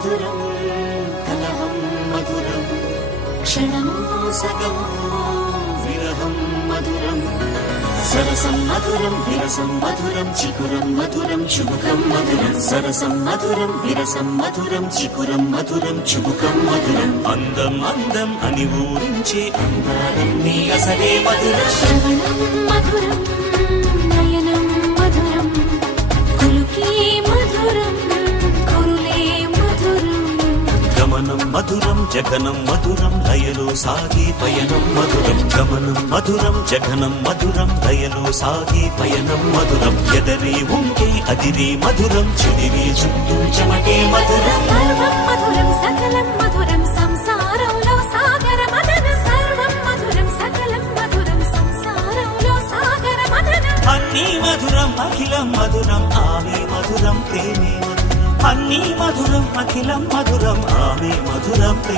మధురం కలహం మధురం క్షణము సగము విరహం మధురం సరసం మధురం విరసం మధురం చికురం మధురం చుబుకం మధురం సరసం మధురం విరసం మధురం చికురం మధురం చుబుకం మధురం అందం అందం అని ఊరించే అందాలన్నీ అసలే మధురం శ్రవణం మధురం నయనం మధురం కులుకి మధురం కురులే మధురం గమనం మధురం జగనం మధురం లయలో సాగి పయనం మధురం గమనం మధురం జగనం మధురం లయలో సాగి పయనం మధురం ఎదరి ఉంటే అదిరే మధురం చెదిరి చుట్టూ చెమటే మధురం సర్వం మధురం సకలం మధురం సంసారంలో సాగర మదనం సర్వం మధురం సకలం మధురం సంసారంలో సాగర మదనం అన్నీ మధురం అఖిలం మధురం ఆమె మధురం ప్రేమే మధురం అన్నీ మధురం అఖిలం మధురం ఆమె మధురం ప్రేమ